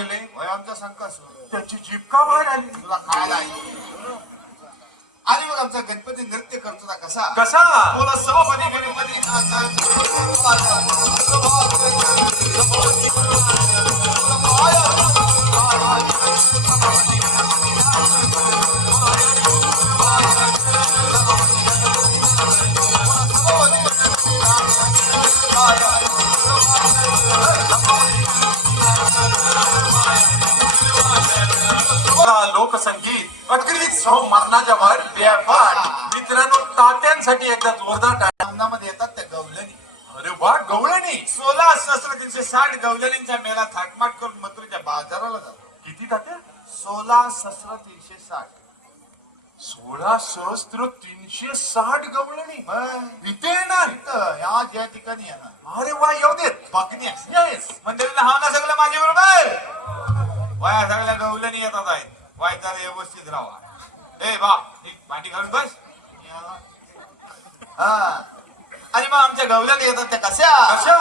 आलेले वय आमचा संकासू त्याची जीप का बाहेर आली तुला खायला आहे. आणि मग आमचा गणपती नृत्य करतो ना कसा? कसा? बोला सभापती गणपती. नाचा लोकसंगीत सौ मरणाच्या बेफाट मित्रांनो तात्यांसाठी एकदा जोरदार येतात त्या गवलनी अरे वा गवळणी! सोळा सहस्र तीनशे साठ गवलनींचा मेळा थाटमाट करून मथुरेच्या बाजाराला जातो. किती तात्या? सोळा सहस्र तीनशे साठ. सोळा सहस्त्र तीनशे साठ गवळणी. मग इथे येणार? इथं या ज्या ठिकाणी येणार. अरे वा येऊ देत. बघण्यास येस मंदिराला हा ना सगळं माझ्या बरोबर वाया सगळ्या गवलनी येतात आहेत. वाय तर व्यवस्थित राहा. ए एक घालून बस हा आणि मग आमच्या गवलनी येतात त्या कशा कशा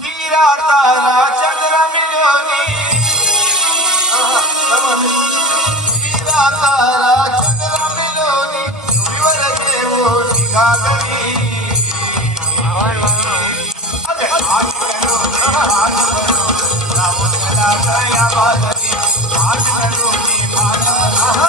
हिरा तारा चंद्र मिळवणी हिरा तारा चंद्र विवर अरे हात करो हात करो हात करो जी हात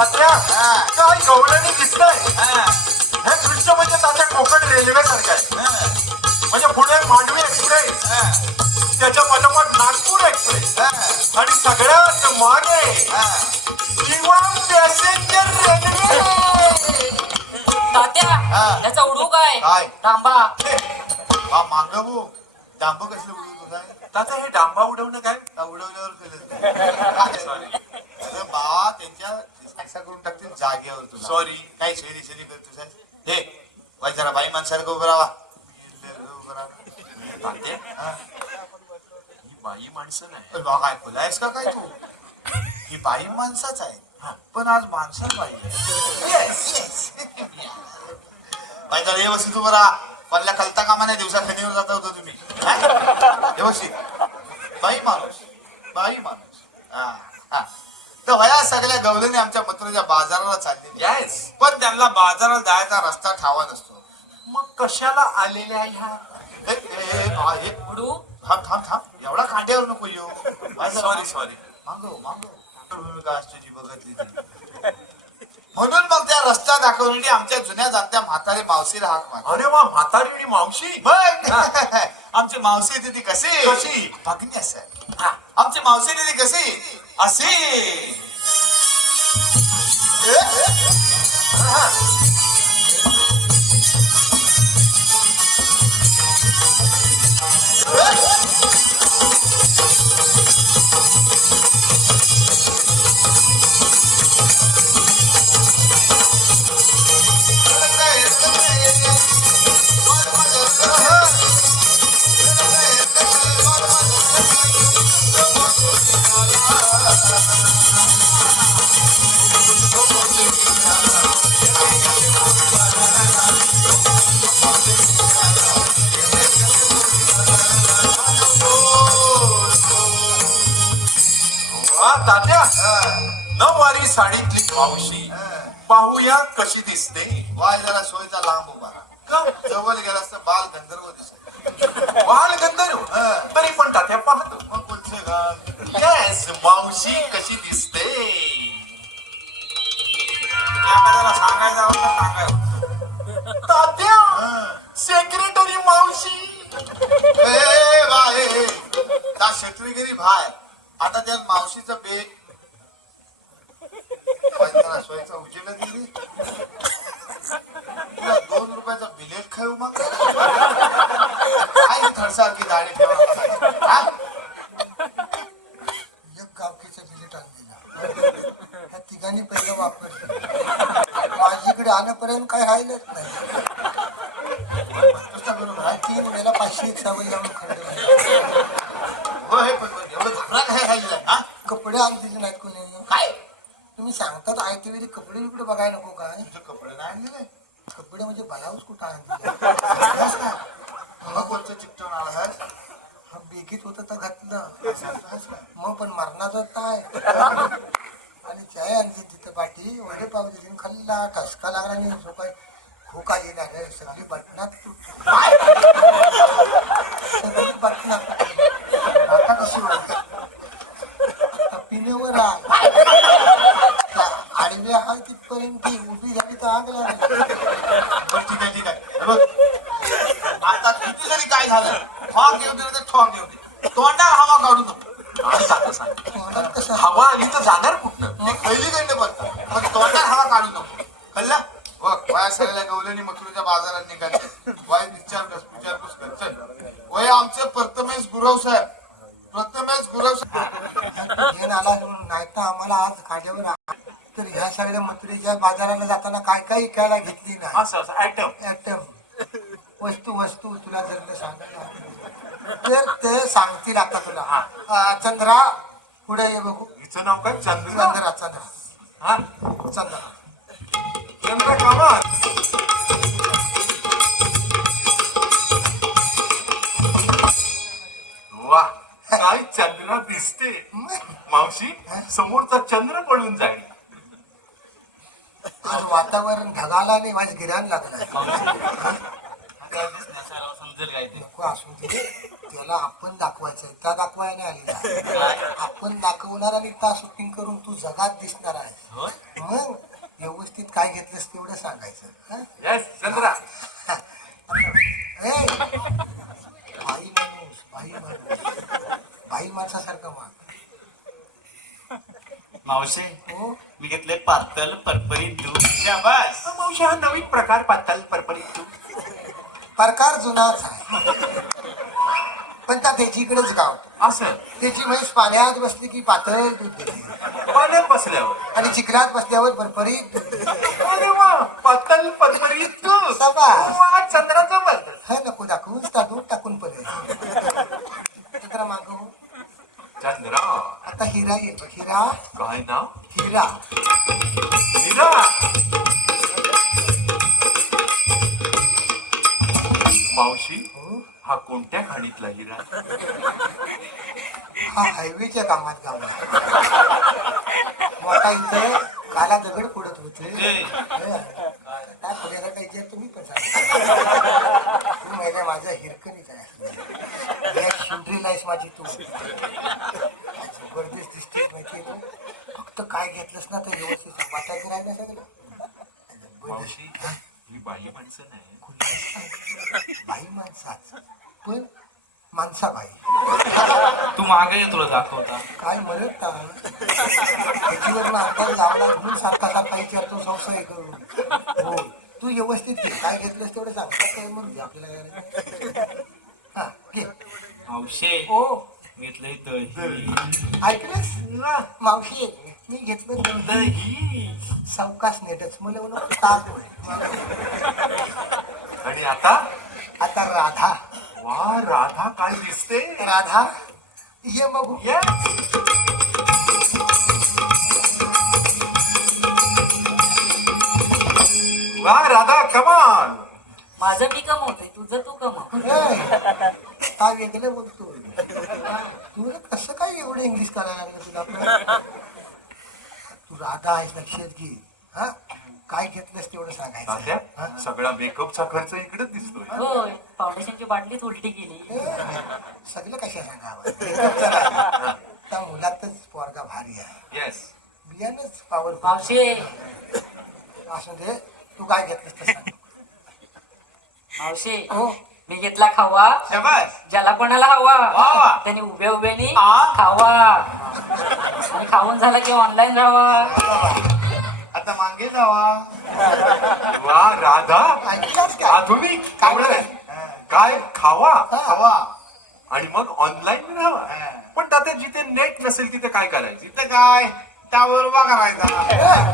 तात्या. काय गवळणी दिसतंय हे. दृश्य म्हणजे तात्या कोकण रेल्वे सारखं आहे. म्हणजे पुढे मांडवी एक्सप्रेस. त्याच्या पाठोपाठ नागपूर एक्सप्रेस. आणि सगळ्यात मागे किंवा पॅसेंजर रेल्वे. तात्या त्याचा उडू काय? काय? थांबा. हा. मागवू डांब कसलं उडवतो काय? तात्या हे डांबा उडवणं काय? उडवल्यावर केलं सॉरी अरे बा त्यांच्या साक्षा करून टाकतील जागेवर तुला. सॉरी काय शेरी शेरी करतो साहेब हे वाई जरा बाई माणसाला उभं राहा. हा. ही बाई माणसं नाही. काय फुलायस का काय तू? ही बाई माणसाच आहे. पण आज माणसाच बाई बाई जरा व्यवस्थित उभं राहा. पल्ल्या कलता कामा नाही दिवसा खनिवर जाता होतो तुम्ही? हा? व्यवस्थित बाई माणूस. बाई माणूस. हा हा. तर वया सगळ्या गवलेने आमच्या मथुरेच्या बाजाराला चाललेली येस पण त्यांना बाजाराला जायचा रस्ता ठावा नसतो. मग कशाला आलेल्या ह्या? ए, ए, ए, बा, हे, उडू थांब थांब थांब एवढा कांड्यावर नको येऊ. सॉरी सॉरी मागव मागव भूमिका असते जी बघितली ती. म्हणून मग त्या रस्ता दाखवण्यासाठी आमच्या जुन्या जाणत्या म्हातारे मावशीला हाक मार अरे वा म्हातारी आणि मावशी? मग? आमची मावशी येते ती कशी? कशी? बघणी असं आमचे मावशी दिदी कसे? असे. नऊवारी साडीतली मावशी. पाहूया कशी दिसते. वाय जरा सोयचा लांब उभा जवळ गेलास तर बाल गंधर्व दिसत बाल गंधर्व. तरी पण तात्या पाहतो. मग कोणचे गाल येस मावशी कशी दिसते. सांगायचं तात्या हं. सेक्रेटरी मावशी. ए, बा, ए, ए. त्या शेतरीगिरी भाय आता त्या मावशीचं बे जरा सोयीचा उजेड दिली तुला दोन रुपयाचा बिलेट खाऊ मग काय थडसारखी दाढी ठेवा. हा? एक गावकीचं बिलेट आणलेलं ह्या तिघांनी पहिलं वापरलं माझीकडे आणपर्यंत काही राहिलंच नाही. तीन वेळेला पाचशे एक सावध खंड हा कपडे आण दिले नाहीत कोणी. तुम्ही सांगतात आयते वेळी कपडे बिपडे बघायला नको तुझे कपडे नाही आणलेले कपडे म्हणजे ब्लाऊज कुठं आणले कोणचं चिकटवून आला आहेस? हा बेगीत होतं तर घातलं? मग पण मरणाचं काय? आणि चाय आणली तिथं पाठी वडे पाव दिली खाल्ला ठसका लागला नाही जो काय खोक आली ना रे सगळी बटनात. सगळी बटनात. आता कशी आता पिण्यावर आहे त्या आडव्या आहे तिथपर्यंत उभी झाली तर आग लागली ठीक आहे ठीक आहे. हे बघ. आता किती जरी काय झालं? ठॉक येऊ दे तर ठॉक येऊ दे. तोंडावर हवा काढू नको आणि सांग. हवा आली तर जाणार कुठनं? गंड पडतात पण तोंडात हवा काढू नको. कळलं? बघ वाया सगळ्या गवल्यानी मथुरेच्या बाजारात निघाले. वाय विचार विचारपूस कर. चल. वय आमचे प्रथमेश गुरव साहेब. साहेब घेऊन आला नाही तर आम्हाला आज खाद्यावर तर ह्या सगळ्या मथुरेच्या बाजाराला जाताना काय काय इकायला घेतली नाही. ऍटम वस्तू वस्तू तुला जर मी सांगायला तर. ते सांगतील आता तुला. चंद्रा पुढे ये बघू. हिचं नाव काय? चंद्र. चंद्रा चंद्रा. हा. चंद्रा. चंद्र चंद्र दिसते. मावशी समोरचा चंद्र पळून जाईल. आज वातावरण ढगाला आणि माझ गिराण ते? नको असू दे. त्याला आपण दाखवायचं त्या दाखवायला आलेला. आपण दाखवणार आणि त्या शूटिंग करून तू जगात दिसणार आहे. मग व्यवस्थित काय घेतलंस तेवढं सांगायचं. बाई माणूस बाई माणूस. बाई माणसासारखं मान मावशे हो? मी घेतले पातळ परपरीत दूध. मावशी हा नवीन प्रकार पातळ परपरीत तू प्रकार जुनाच आहे. पण त्या त्याचीकडेच गावतो असं? त्याची म्हैस पाण्यात बसली की पातळ दूध देते. पाण्यात बसल्यावर? आणि चिखलात बसल्यावर भरभरीत दूध देते. अरे वा पातळ परपरीत शाबास. वा चंद्राचं बदल हे नको दाखवून त्या दूध टाकून पडेल. जरा मागव चंद्रा आता हिरा येतो हिरा काय नाव हिरा मीरा मावशी हो? कोणत्या खाणीतला हिरा? हा हायवेच्या कामात गावला. मोठा इथं काला दगड पडत होते. काय? पुण्याला काही जे तुम्ही पण सांगा. तू महिना माझ्या हिरकणी काय शुंड्री लाईस माझी तू. जबरदस्त दिसतेस माहितीये तू फक्त काय घेतलंस ना तर व्यवस्थित वाटायचं राहिलं सगळं. ही बाई माणसं नाही. बाई माणसाच. पण माणसा बाई. तू मागे तुला दाखवता. काय मरत ना त्याच्यावर अंदाज लावला म्हणून सारखा सारखा विचारतो संशय करून हो. तू व्यवस्थित काय घेतलंस तेवढं सांग. काय घे आपल्याला? मावशे. ओ मी घेतलंय दही ऐकलंस? मावशी मी घेतलं दही. दही सावकाश नेटच. मला म्हणून ताप. आणि आता? आता राधा. वा राधा काय दिसते? राधा ये बघू. Yes. वा राधा कमाल माझं मी कमवते तुझं तू कमव. ए, काय वेगळं बोलतो तुला कसं काय एवढं इंग्लिश करायला लागलं तुला? तुला राधा आहेस लक्षात घे हा? काय घेतलंस तेवढं सांगायचं. तात्या हा? सगळा मेकअपचा खर्च इकडेच दिसतोय. होय फाउंडेशनची बाटलीच उलटी केली. सगळं कशा सांगावं? त्या मुलातच पोरगा भारी आहे. येस बियाणंच पॉवर मावशे. असू दे तू काय घेतलंस तर सांग. मावशे. हो. मी घेतला खावा. ज्याला कोणाला हवा. वा. त्यांनी उभ्या उभ्यानी आ. खावा. आणि खाऊन झाला की ऑनलाईन राहावा. आता मागे जावा. वा राधा. आधुनिक. काय खावा. हवा आणि मग ऑनलाईन राहावा. पण तात्या जिथे नेट नसेल तिथे काय करायचं? तिथं काय? टावर उभा करायचा.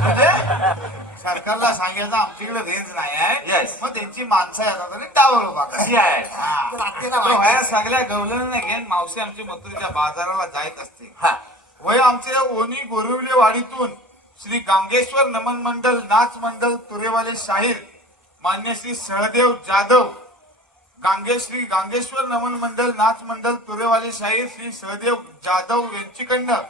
म्हणजे? सरकारला सांगायचं आमच्याकडे रेंज नाही आहे Yes. मग त्यांची माणसं येतात आणि टावर उभा. हा. तो माहिती. ह्या सगळ्या गवलनं घेऊन मावशी आमची मथुरीच्या बाजाराला जायत असते हा. वय आमचे ओनी गोरिवले वाडीतून श्री गांगेश्वर नमन मंडल नाच मंडल तुरेवाले शाहीर मान्य श्री सहदेव जाधव गांगे श्री गांगेश्वर नमन मंडल नाच मंडल तुरेवाले शाहीर श्री सहदेव जाधव यांच्याकडनं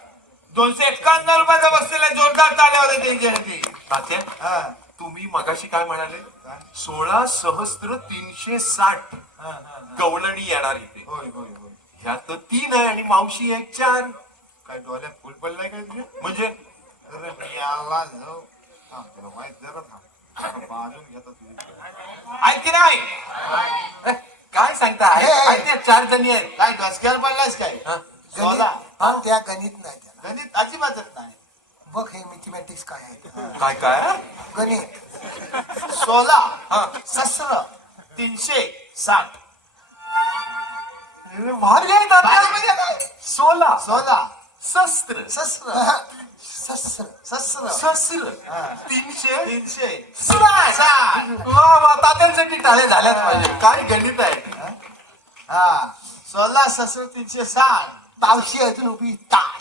दोनशे एकावन्न रुपयाचा बसलेला जोरदार होत्या त्यांच्यासाठी तात्या हा, तुम्ही मगाशी काय म्हणाले? काय? सोळा सहस्त्र तीनशे साठ हा, हा, हा. गवळणी येणार इथे. होय होय होय. ह्यात तीन आहे आणि मावशी एक चार. काय डोळ्यात फुल पडलाय काय तुझ्या? म्हणजे? अरे मी आला जाऊ थांब तुला माहीत जरा थांब. बाजून घेता तुझी ऐक की नाही? काय. काय त्या चार जणी आहेत. काय डोसक्यावर पडलायस काय? हा? हा, त्या गणित नाही त्याला गणित अजिबातच नाही. बघ हे मॅथमॅटिक्स काय आहे ते. काय काय? गणित. सोळा हा. ससर तीनशे साठ. म्हणजे काय? सोळा. सोळा. शस्त्र ससर सस्र ससर शस्त्र. तीनशे. तीनशे. साठ. साठ. वा वा तात्यांसाठी टाळे झाल्याच पाहिजे काय गणित आहे? हा. सोळा ससर तीनशे साठ. पावशी अजून उभी. ताट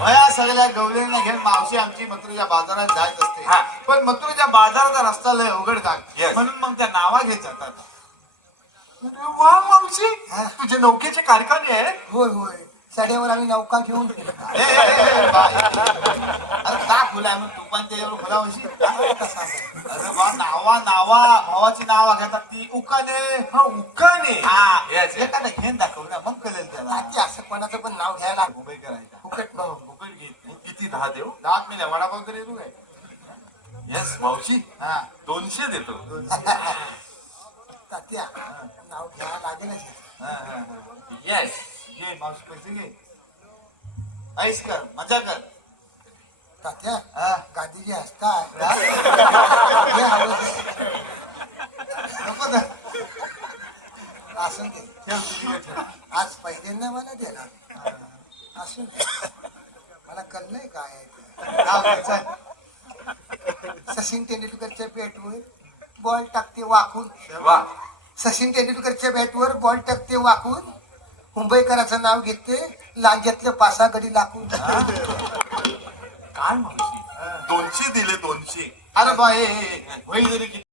वया सगळ्या गवलेंना घेऊन मावशी आमची मथुरेच्या बाजारात जायत असते हा. पण मथुरेच्या बाजाराचा रस्ता लय अवघड काय Yes. म्हणून मग त्या नावा घेत जातात वा मावशी. तुझे नौकेचे कारखाने आहेत होय होय सड्यावर आम्ही नौका घेऊन गेलो. ए, ए, ए, ए, बाय. अरे का खुला मग तू पण त्याच्यावर खुला आहे? अरे बा नावा नावा भावाची नावा घेतात ती उकाने हा उकाने हा Yes, yes. एखादा घेऊन दाखव ना मग कळेल त्याला तात्या असं कोणाचं पण नाव घ्यायला मुंबई करायचा. फुकट भाऊ फुकट घेत नाही. किती दहा देऊ? दात मिळाल्या वडापाव तरी येतो काय? येस मावशी. हा. दोनशे देतो. तात्या नाव घ्यायला लागेलच हा, हा, हा. येस घे मावशी पैसे घे. ऐस कर मजा कर. तात्या हा. गांधीजी असतात. नको. असं ते ठेव तुझी ठेव. आज पहिल्यांदा मला देणार असं मला कळलंय काय आहे. सचिन तेंडुलकरच्या बॅटवर बॉल टाकते वाकून. सचिन तेंडुलकरच्या बॅटवर बॉल टाकते वाकून. मुंबईकराचं नाव घेते. लांज्यातलं पासा गडी लाकून काय मावशी दोनशे दिले दोनशे. अरे बा हे. होईल जरी